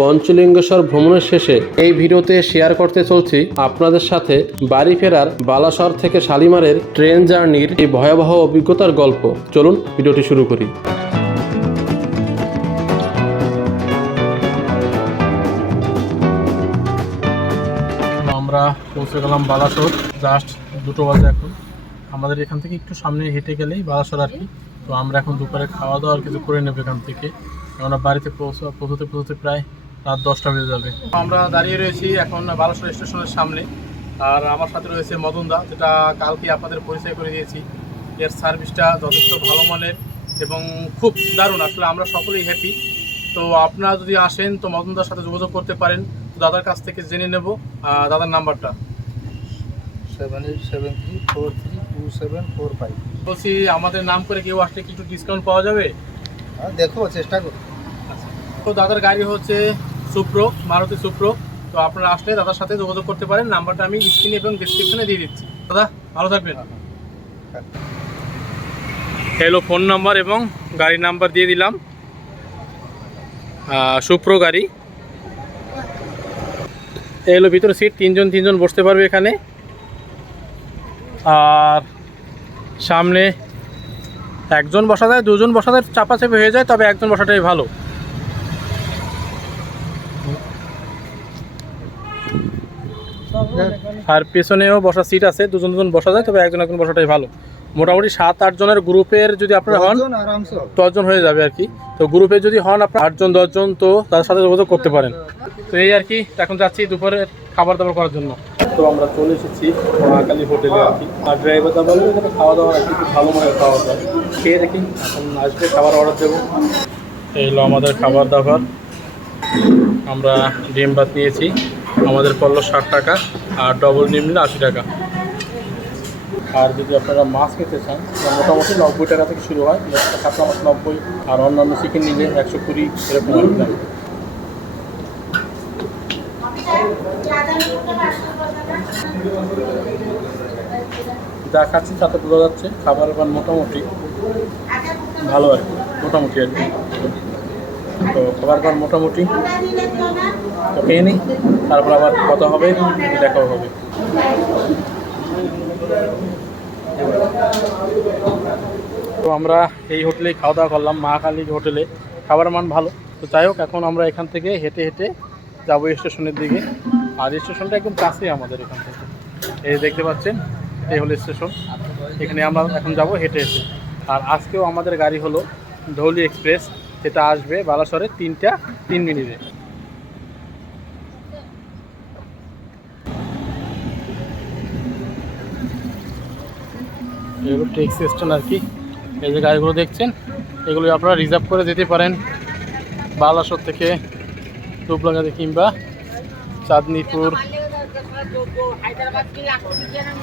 পঞ্চলিঙ্গেশ্বর ভ্রমণের শেষে এই ভিডিওতে শেয়ার করতে চলছি আপনাদের সাথে বাড়ি ফেরার বালাসর থেকে শালিমারের ট্রেন জার্নির এই ভয়াবহ অভিজ্ঞতার গল্প। চলুন ভিডিওটি শুরু করি। আমরা পৌঁছে গেলাম বালাসর, জাস্ট 2টো বাজে এখন। আমাদের এখান থেকে একটু সামনে হেঁটে গেলেই বালাসর আর কি। তো আমরা এখন দুপুরে খাওয়া দাওয়া আর কিছু করে নেবো এখান থেকে। আমরা বাড়িতে পৌঁছতে প্রায় রাত 10টা বেজে যাবে। আমরা দাঁড়িয়ে রয়েছি এখন বালাসর স্টেশনের সামনে, আর আমার সাথে রয়েছে মদনদা, যেটা কালকে আপনাদের পরিচয় করে দিয়েছি। এর সার্ভিসটা যথেষ্ট ভালো মানের এবং খুব দারুণ, আসলে আমরা সকলেই হ্যাপি। তো আপনারা যদি আসেন তো মদনদার সাথে যোগাযোগ করতে পারেন। তো দাদার কাছ থেকে জেনে নেব দাদার নাম্বারটা। 7873432745। বলছি, আমাদের নাম করে কেউ আসলে কি একটু ডিসকাউন্ট পাওয়া যাবে? দেখো, চেষ্টা করো। আচ্ছা, তো দাদার গাড়ি হচ্ছে সুপ্রো, মারুতি সুপ্রো। তো আপনারা আসলে দাদার সাথে যোগাযোগ করতে পারেন। নাম্বারটা আমি স্ক্রিনে এবং ডিসক্রিপশনে দিয়ে দিচ্ছি। দাদা ভালো থাকবেন। হ্যালো, ফোন নাম্বার এবং গাড়ির নাম্বার দিয়ে দিলাম। সুপ্রো গাড়ি। এলো ভিতরে সিট, তিনজন বসতে পারবে এখানে। আর সামনে একজন বসা যায়, দুজন বসা যায়, চাপাচাপি হয়ে যায়, তবে একজন বসাটাই ভালো। আর পেছনেও বসার সিট আছে, দুজন বসা যায়, তবে একজন বসাটাই ভালো। মোটামুটি 7-8 জনের গ্রুপের যদি আপনারা হন 10 জন হয়ে যাবে আর কি। তো গ্রুপে যদি হন আপনার 8 জন 10 জন, তো তাদের সাথে যোগাযোগ করতে পারেন। তো এই আর কি, এখন যাচ্ছি দুপুরের খাবার দাবার করার জন্য। তো আমরা চলে এসেছি মহাকালী হোটেলে আর কি। আর ড্রাইভারটা বললো এখানে খাওয়া দাওয়া আর কি খুব ভালো মানের খাওয়া দাওয়া, খেয়ে দেখি। এখন আসবে, খাবার অর্ডার দেবো। এই হলো আমাদের খাবার দাবার। আমরা ডিম ভাত নিয়েছি, আমাদের পড়লো 60 টাকা, আর ডবল ডিম নিলে 80 টাকা। আর যদি আপনারা মাছ খেতে চান মোটামুটি 90 টাকা থেকে শুরু হয়, কাতলা মাছ 90, আর অন্যান্য চিকেন নিলে 120 এরকম আর কি দাম। যা খাচ্ছি তাতে বোঝা যাচ্ছে খাবার আবার মোটামুটি ভালো আর কি, মোটামুটি আর কি। তো খাবার আবার মোটামুটি, তো খেয়ে নিই, তারপর আবার কথা হবে, দেখা হবে। তো আমরা এই হোটেলেই খাওয়া দাওয়া করলাম, মহাকালী হোটেলে। খাবার মান ভালো। তো যাই হোক, এখন আমরা এখান থেকে হেঁটে হেঁটে যাবো স্টেশনের দিকে। আর স্টেশনটা একদম কাছেই আমাদের এখান থেকে, এই দেখতে পাচ্ছেন, এই হলো স্টেশন। এখানে আমরা এখন যাব হেঁটে হেঁটে। আর আজকেও আমাদের গাড়ি হলো ধৌলি এক্সপ্রেস, যেটা আসবে বালাসরে 3টা 3 মিনিটে। এগুলো ট্যাক্সি স্ট্যান্ড আর কি। এই যে গাড়িগুলো দেখছেন, এগুলো আপনারা রিজার্ভ করে যেতে পারেন বালাসর থেকে রূপলাগাড়ি কিংবা চাঁদনীপুর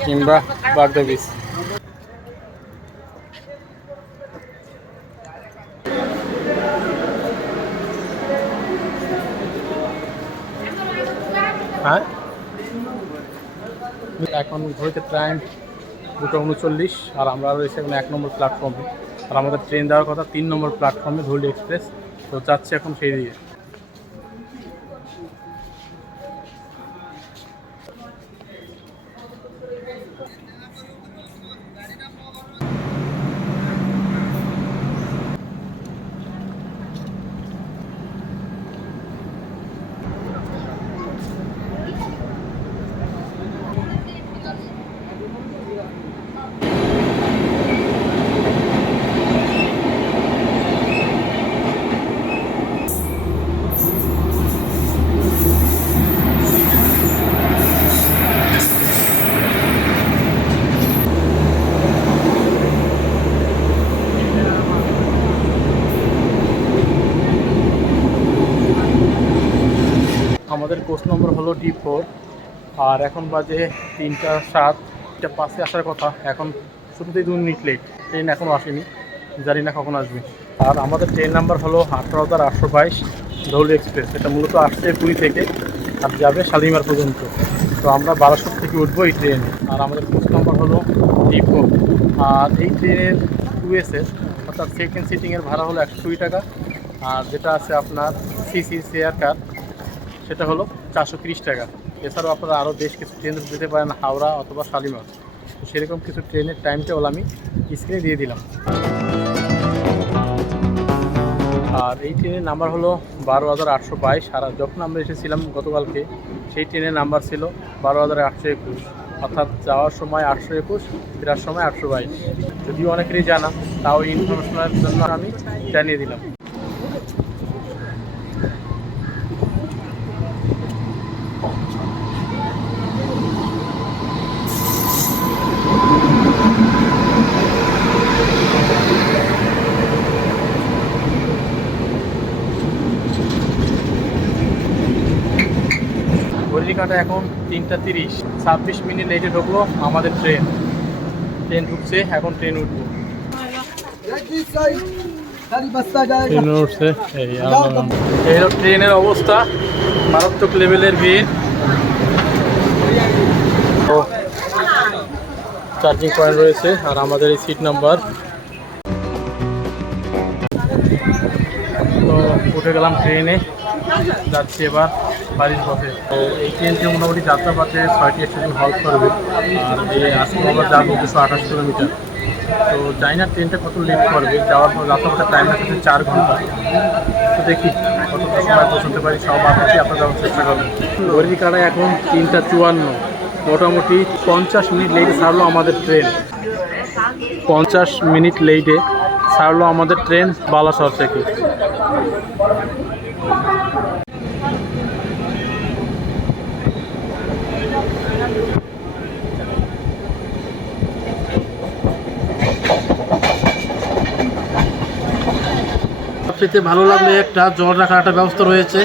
কিংবা বাগদা বিচ। হ্যাঁ, এখন ঘড়িতে টাইম 2:39, আর আমরা রয়েছে এখন 1 নম্বর প্ল্যাটফর্মে। আর আমাদের ট্রেন দেওয়ার কথা 3 নম্বর প্ল্যাটফর্মে, ধৌলি এক্সপ্রেস। তো যাচ্ছে এখন সেই দিকে। আমাদের কোচ নম্বর হলো D4, আর এখন বাজে 3টা 7, 5-এ আসার কথা। এখন শুরুতেই 2 মিনিট লেট, ট্রেন এখনও আসেনি, জানি না কখন আসবে। আর আমাদের ট্রেন নাম্বার হলো 18,822 ধৌলি এক্সপ্রেস। এটা মূলত আসছে পুরী থেকে আর যাবে শালিমার পর্যন্ত। তো আমরা বারাসত থেকে উঠবো এই ট্রেনে। আর আমাদের কোচ নাম্বার হলো D4। আর এই ট্রেনের 2SS অর্থাৎ সেকেন্ড সিটিংয়ের ভাড়া হলো 120 টাকা। আর যেটা আছে আপনার সিসি চেয়ার কার, সেটা হলো 430 টাকা। এছাড়াও আপনারা আরও বেশ কিছু ট্রেন যেতে পারেন হাওড়া অথবা শালিমার। তো সেরকম কিছু ট্রেনের টাইম টেবিল আমি স্ক্রিনে দিয়ে দিলাম। আর এই ট্রেনের নাম্বার হলো 12,822। আর যখন আমরা এসেছিলাম গতকালকে সেই ট্রেনের নাম্বার ছিল 12,821, অর্থাৎ যাওয়ার সময় 821, ফেরার সময় 822। যদিও অনেকেরই জানা, তাও ইনফরমেশনের জন্য আমি জানিয়ে দিলাম। ঘড়ির কাঁটা এখন 3টা 30, 26 মিনিট লেটে ঢুকলো আমাদের ট্রেন ঢুকছে, এখন ট্রেন উঠবো। ট্রেন উঠছে, এই হলো ট্রেনের অবস্থা, মারাত্মক লেভেলের ভিড়। চার্জিং পয়েন্ট রয়েছে আর আমাদের এই সিট নাম্বার। তো উঠে গেলাম ট্রেনে, যাচ্ছি এবার বাড়ির পথে। তো এই ট্রেনটি মোটামুটি যাত্রাপথে 6টি স্টেশন হল্ট করবে। আর এই আজকে আমরা যাবো 228 কিলোমিটার। তো জানি না ট্রেনটা কত লেট করবে, যাওয়ার পর যাত্রাপথের টাইম আছে 4 ঘন্টা। তো দেখি কতটা সময় পৌঁছতে পারি, সব বাকি আপনার যাওয়ার চেষ্টা করবো। ঘড়ির কাঁটায় এখন 3টা 54, মোটামুটি 50 মিনিট লেটে ছাড়লো আমাদের ট্রেন। 50 মিনিট লেটে ছাড়লো আমাদের ট্রেন বালাসর থেকে। সবচেয়ে ভালো লাগলে একটা জল রাখার একটা ব্যবস্থা রয়েছে,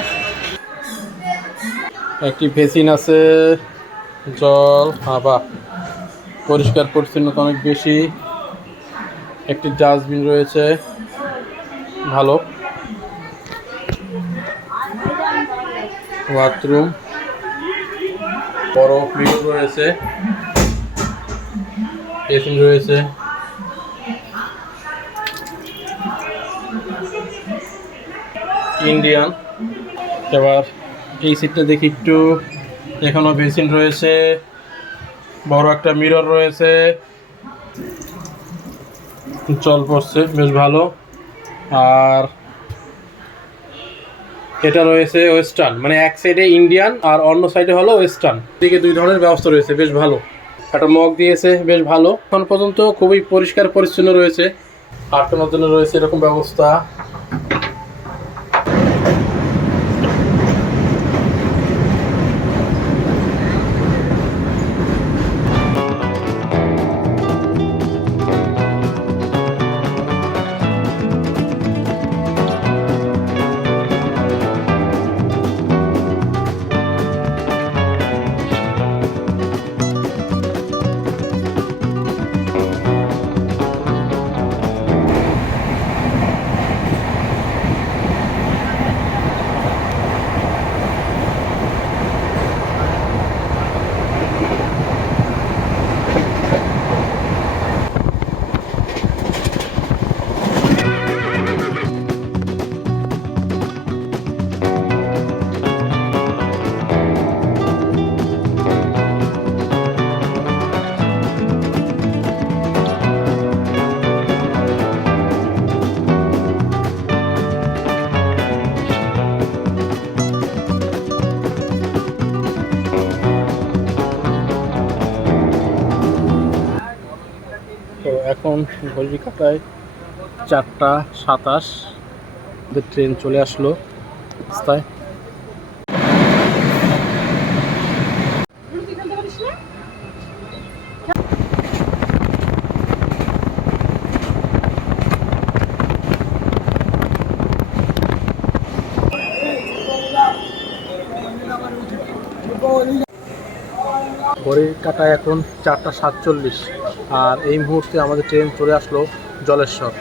একটি বেসিন আছে, জল হাবা, পরিষ্কার পরিচ্ছন্নতা অনেক বেশি, একটি ডাস্টবিন রয়েছে ভালো, বাথরুম, বড় ফ্রিজ রয়েছে, বেসিন রয়েছে, ইন্ডিয়ান। এবার এই সিটটা দেখি একটু, এখানেও বেসিন রয়েছে, বড় একটা মিরর রয়েছে, জল পড়ছে বেশ ভালো। আর এটা রয়েছে ওয়েস্টার্ন, মানে এক সাইডে ইন্ডিয়ান আর অন্য সাইডে হলো ওয়েস্টার্ন, দিকে 2 ধরনের ব্যবস্থা রয়েছে, বেশ ভালো। একটা মগ দিয়েছে, বেশ ভালো। এখন পর্যন্ত খুবই পরিষ্কার পরিচ্ছন্ন রয়েছে। আটকানোর জন্য রয়েছে এরকম ব্যবস্থা। তো এখন ঘড়ির কাঁটায় 4টা 27, ট্রেন চলে আসলো রাস্তায়। ঘড়ির কাঁটায় এখন 4টা 47, আর এই মুহূর্তে আমাদের ট্রেন চলে আসলো জলেশ্বর,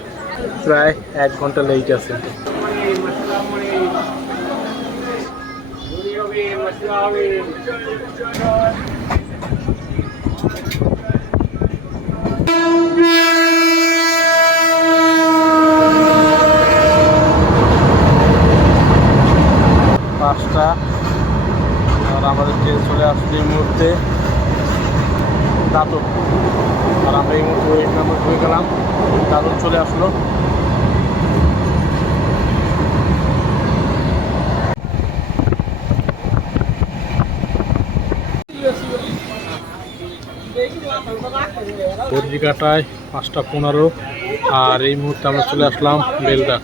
প্রায় 1 ঘন্টা লেট আছে। ট্রেন চলে আসছে এই মুহূর্তে দাঁতন, আর আমরা এই মুহূর্তে ওয়েট নাম্বার ঢুকে গেলাম। দাঁতন চলে আসলো। পত্রিকাটায় 5:15, আর এই মুহূর্তে আমরা চলে আসলাম বেলদা।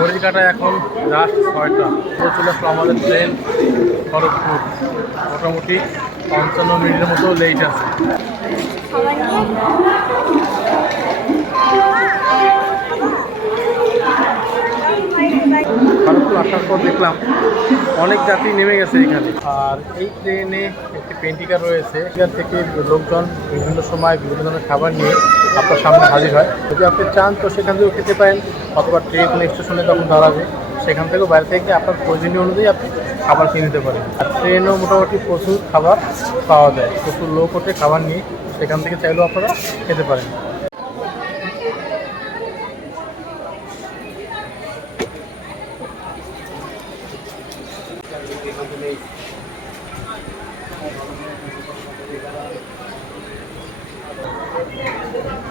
পত্রিকাটায় এখন জাস্ট 6টা। চলে আসলো আমাদের ট্রেন খড়গপুর। মোটামুটি 55 মিনিটের মতো লেট আছে। খড়গপুর আসার পর দেখলাম অনেক যাত্রী নেমে গেছে এখানে। আর এই ট্রেনে একটি পেন্টিকার রয়েছে, এখান থেকে লোকজন বিভিন্ন সময় বিভিন্ন ধরনের খাবার নিয়ে আপনার সামনে হাজির হয়। যদি আপনি চান তো সেখান থেকেও খেতে পারেন, অথবা ট্রেন স্টেশনে যখন দাঁড়াবে সেখান থেকেও বাইরে থেকে আপনার প্রয়োজনীয় অনুযায়ী আপনি খাবার কিনে নিতে পারেন। আর ট্রেনেও মোটামুটি প্রচুর খাবার পাওয়া যায়, প্রচুর লোক ওঠে খাবার নিয়ে, সেখান থেকে চাইলেও আপনারা খেতে পারেন।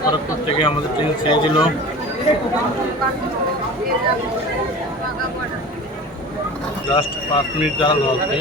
খড়গপুর থেকে আমাদের ট্রেন ছেড়ে দিল জাস্ট 5 মিনিট দাঁড়ানো আপনি।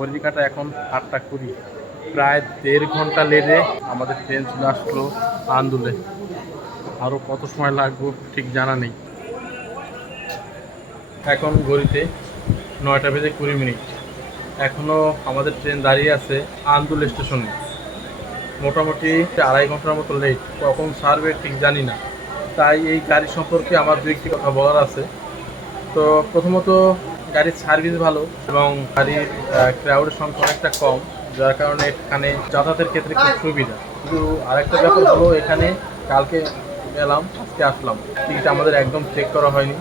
বর্জিকাটা এখন 8:20, প্রায় 1.5 ঘন্টা লেটে আমাদের ট্রেন চলে আসলো আন্দুলে। আরও কত সময় লাগবে ঠিক জানা নেই। এখন ঘড়িতে 9:20। এখনও আমাদের ট্রেন দাঁড়িয়ে আছে আন্দুল স্টেশনে। মোটামুটি 2.5 ঘন্টার মতো লেট, কখন ছাড়বে ঠিক জানি না। তাই এই গাড়ি সম্পর্কে আমার দু একটি কথা বলার আছে। তো প্রথমত, গাড়ির সার্ভিস ভালো এবং গাড়ির ক্রাউডের সংখ্যা অনেকটা কম, যার কারণে এখানে যাতায়াতের ক্ষেত্রে খুব সুবিধা। কিন্তু আরেকটা ব্যাপার হলো, এখানে কালকে গেলাম, আজকে আসলাম, টিকিট আমাদের একদম চেক করা হয়নি।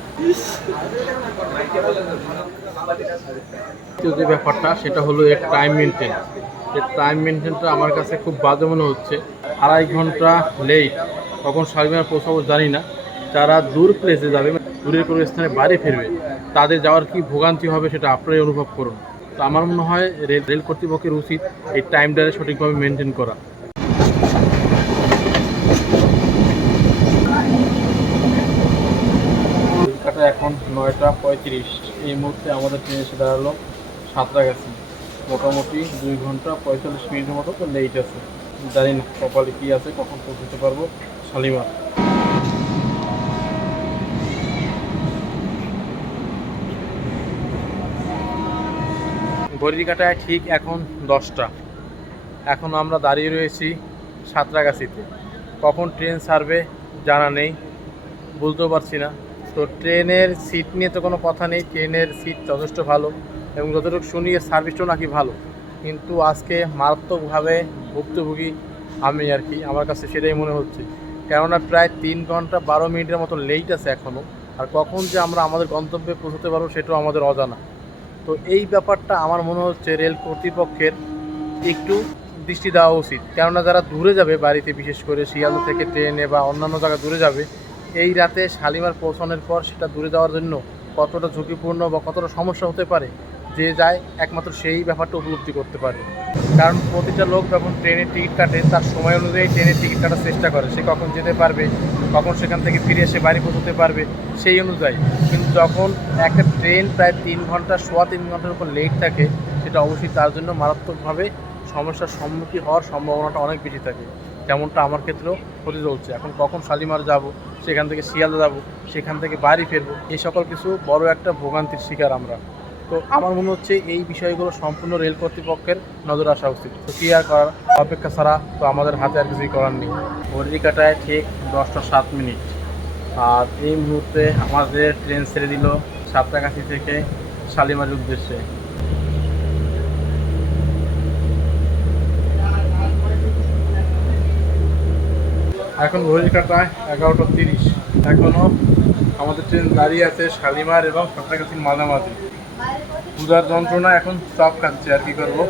যে ব্যাপারটা সেটা হলো এর টাইম মেনটেন। এই টাইম মেনটেনটা আমার কাছে খুব বাজে মনে হচ্ছে। 2.5 ঘন্টা লেট, কখন শালিমার পৌঁছাবো জানি না। যারা দূর প্লেসে যাবে, দূরের কোনো স্থানে বাড়ি ফিরবে, তাদের যাওয়ার কি ভোগান্তি হবে সেটা আপনারাই অনুভব করুন। তো আমার মনে হয় রেল কর্তৃপক্ষের উচিত এই টাইমটাকে সঠিকভাবে মেনটেন করা। এখন 9:35। এই মুহূর্তে আমাদের ট্রেন এসে দাঁড়ালো সাঁতরাগাছি। মোটামুটি 2 ঘন্টা 45 মিনিটের মতো তো লেট আছে। জানি না কপালে কী আছে, কখন পৌঁছতে পারবো শালিমার। ঘড়ির কাঁটায় ঠিক এখন 10টা। এখন আমরা দাঁড়িয়ে রয়েছি সাঁতরাগাছিতে। কখন ট্রেন ছাড়বে জানা নেই, বুঝতেও পারছি না। তো ট্রেনের সিট নিয়ে তো কোনো কথা নেই, ট্রেনের সিট যথেষ্ট ভালো এবং যতটুকু শুনি সার্ভিসটাও নাকি ভালো। কিন্তু আজকে মারাত্মকভাবে ভুক্তভোগী আমি আর কি, আমার কাছে সেটাই মনে হচ্ছে। কেননা প্রায় 3 ঘন্টা 12 মিনিটের মতো লেট আছে এখনও। আর কখন যে আমরা আমাদের গন্তব্যে পৌঁছতে পারবো সেটাও আমাদের অজানা। তো এই ব্যাপারটা আমার মনে হচ্ছে রেল কর্তৃপক্ষের একটু দৃষ্টি দেওয়া উচিত। কেননা যারা দূরে যাবে বাড়িতে, বিশেষ করে শিয়ালদা থেকে ট্রেনে বা অন্যান্য জায়গায় দূরে যাবে, এই রাতে শালিমার পৌঁছানোর পর সেটা দূরে যাওয়ার জন্য কতটা ঝুঁকিপূর্ণ বা কতটা সমস্যা হতে পারে, যে যায় একমাত্র সেই ব্যাপারটা উপলব্ধি করতে পারে। কারণ প্রতিটা লোক যখন ট্রেনের টিকিট কাটে, তার সময় অনুযায়ী ট্রেনের টিকিট কাটার চেষ্টা করে, সে কখন যেতে পারবে, কখন সেখান থেকে ফিরে এসে বাড়ি পৌঁছতে পারবে সেই অনুযায়ী। কিন্তু যখন একটা ট্রেন প্রায় 3 ঘন্টা, সোয়া 3 ঘন্টার উপর লেট থাকে, সেটা অবশ্যই তার জন্য মারাত্মকভাবে সমস্যার সম্মুখীন হওয়ার সম্ভাবনাটা অনেক বেশি থাকে। যেমনটা আমার ক্ষেত্রেও হতে চলছে। এখন কখন শালিমার যাব, সেখান থেকে শিয়ালদা যাব, সেখান থেকে বাড়ি ফিরবো, এই সকল কিছু বড় একটা ভোগান্তির শিকার আমরা। তো আমার মনে হচ্ছে এই বিষয়গুলো সম্পূর্ণ রেল কর্তৃপক্ষের নজর আসা উচিত। তো কী আর করার, অপেক্ষা ছাড়া তো আমাদের হাতে আর কিছুই করার নেই। ঘড়ির কাঁটায় ঠিক 10টা 7 মিনিট, আর এই মুহূর্তে আমাদের ট্রেন ছেড়ে দিল সাঁতরাগাছি থেকে শালিমারের উদ্দেশ্যে। এখন ঘড়ির কাঁটায় 11টা 30। এখনও আমাদের ট্রেন দাঁড়িয়ে আছে শালিমার এবং সাঁতরাগাছির মাঝামাঝি। ক্ষুধার যন্ত্রণা এখন চাপ খাচ্ছে, আর কি করবো।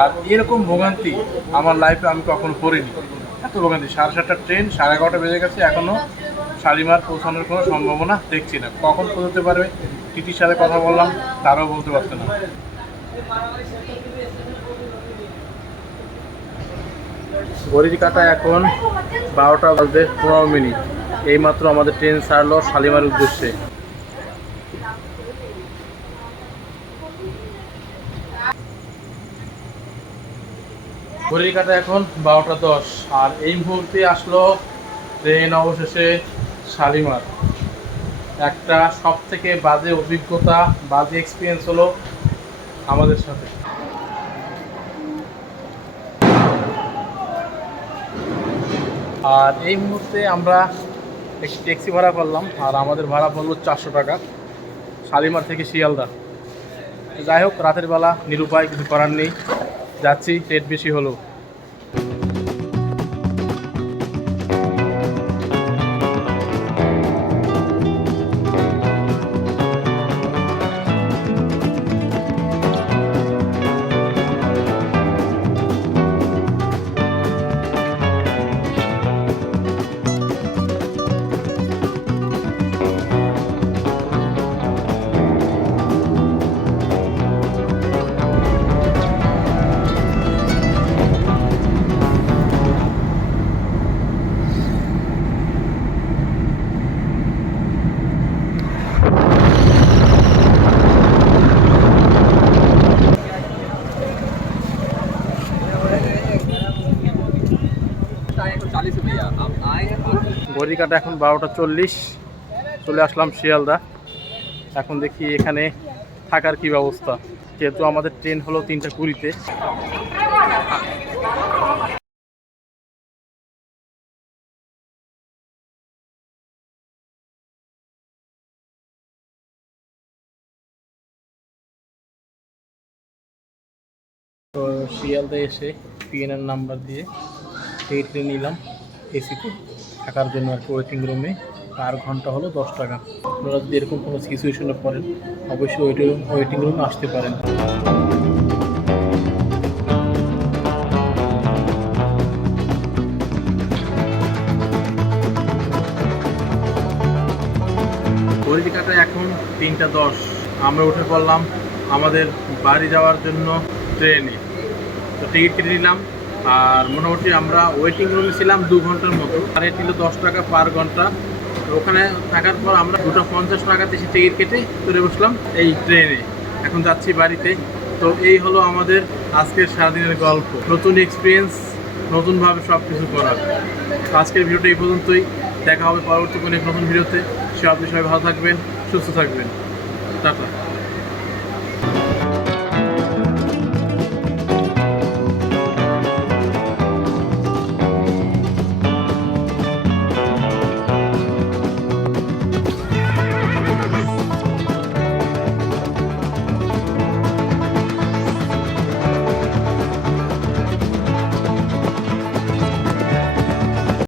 আর এরকম ভোগান্তি আমার লাইফে আমি কখনো করিনি। এত ভোগান্তি, 7:30টার ট্রেন, 11:30 বেজে গেছে, এখনও শালিমার পৌঁছানোর কোনো সম্ভাবনা দেখছি না। কখন পৌঁছতে পারবে, টিটির সাথে কথা বললাম, তারাও বলতে পারছে না। ঘড়ির কাঁটা এখন 12টা 15 মিনিট। এইমাত্র আমাদের ট্রেন ছাড়লো শালিমার উদ্দেশ্যে। ঘড়ির কাঁটা এখন 12টা 10, আর এই মুহূর্তে আসলো ট্রেন অবশেষে শালিমার। একটা সব থেকে বাজে অভিজ্ঞতা, বাজে এক্সপিরিয়েন্স হলো আমাদের সাথে। আর এই মুহূর্তে আমরা একটি ট্যাক্সি ভাড়া করলাম, আর আমাদের ভাড়া পড়লো 400 টাকা, শালিমার থেকে শিয়ালদা। যাই হোক, রাতের বেলা নিরুপায়, কিছু করার নেই, যাচ্ছি, রেট বেশি হলো। ঘড়ি কাটা এখন 12টা 40, চলে আসলাম শিয়ালদা। এখন দেখি এখানে থাকার কি ব্যবস্থা, যেহেতু আমাদের ট্রেন হলো 3টা 20-তে। তো শিয়ালদায় এসে পিএনআর নাম্বার দিয়ে টিকিট কিনে নিলাম এসিতে থাকার জন্য, আর কি ওয়েটিং রুমে। পার ঘন্টা হলো 10 টাকা। আপনারা যদি এরকম কোনো সিচুয়েশনে পড়েন, অবশ্যই ওয়েটিং রুমে আসতে পারেন। ঘড়ির কাঁটায় এখন 3টা 10, আমরা উঠে পড়লাম আমাদের বাড়ি যাওয়ার জন্য ট্রেনে। তো টিকিট কেটে নিলাম, আর মোটামুটি আমরা ওয়েটিং রুমে ছিলাম 2 ঘন্টার মতো, আর এটি ছিল 10 টাকা পার ঘন্টা। তো ওখানে থাকার পর আমরা 250 টাকাতে সে টিকিট কেটে চলে বসলাম এই ট্রেনে। এখন যাচ্ছি বাড়িতে। তো এই হলো আমাদের আজকের সারাদিনের গল্প, নতুন এক্সপিরিয়েন্স, নতুনভাবে সব কিছু করার। তো আজকের ভিডিওটা এই পর্যন্তই, দেখা হবে পরবর্তী কোনো এক নতুন ভিডিওতে। সে আপনি সবাই ভালো থাকবেন, সুস্থ থাকবেন, টাটা।